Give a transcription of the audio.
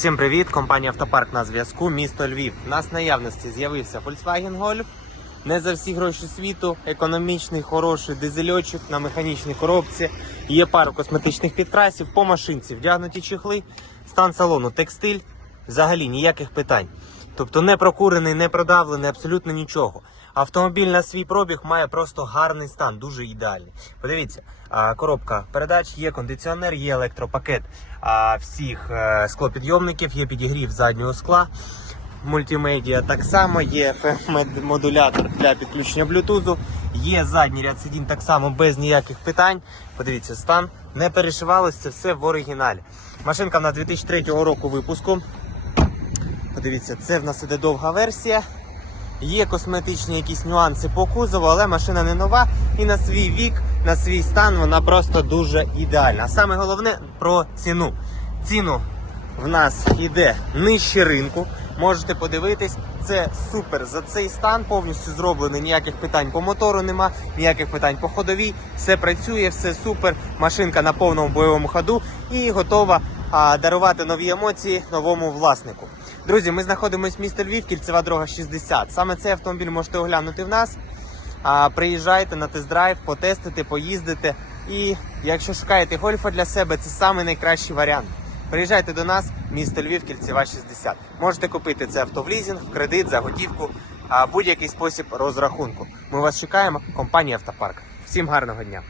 Всім привіт! Компанія Автопарк на зв'язку, місто Львів. У нас наявності з'явився Volkswagen Golf. Не за всі гроші світу, економічний, хороший дизельочок на механічній коробці. Є пару косметичних підкрасів по машинці, вдягнуті чехли, стан салону, текстиль. Взагалі ніяких питань. Тобто не прокурений, не продавлений, абсолютно нічого. Автомобіль на свій пробіг має просто гарний стан, дуже ідеальний. Подивіться, коробка передач, є кондиціонер, є електропакет всіх е, склопідйомників, є підігрів заднього скла. Мультимедіа так само, є FM-модулятор для підключення блютузу, є задній ряд сидінь так само без ніяких питань. Подивіться, стан не перешивалось, це все в оригіналі. Машинка на 2003 року випуску. Подивіться, це в нас іде довга версія. Є косметичні якісь нюанси по кузову, але машина не нова і на свій вік, на свій стан вона просто дуже ідеальна. А саме головне про ціну. Ціну в нас іде нижче ринку. Можете подивитись, це супер. За цей стан повністю зроблений. Ніяких питань по мотору нема, ніяких питань по ходовій. Все працює, все супер. Машинка на повному бойовому ходу і готова а, дарувати нові емоції новому власнику. Друзі, ми знаходимося в місті Львів, кільцева дорога 60. Саме цей автомобіль можете оглянути в нас. Приїжджайте на тест-драйв, потестите, поїздите. І якщо шукаєте гольфа для себе, це самий найкращий варіант. Приїжджайте до нас, місто Львів, кільцева 60. Можете купити це авто в лізинг, в кредит, за готівку, будь-який спосіб розрахунку. Ми вас чекаємо. Компанія Автопарк. Всім гарного дня!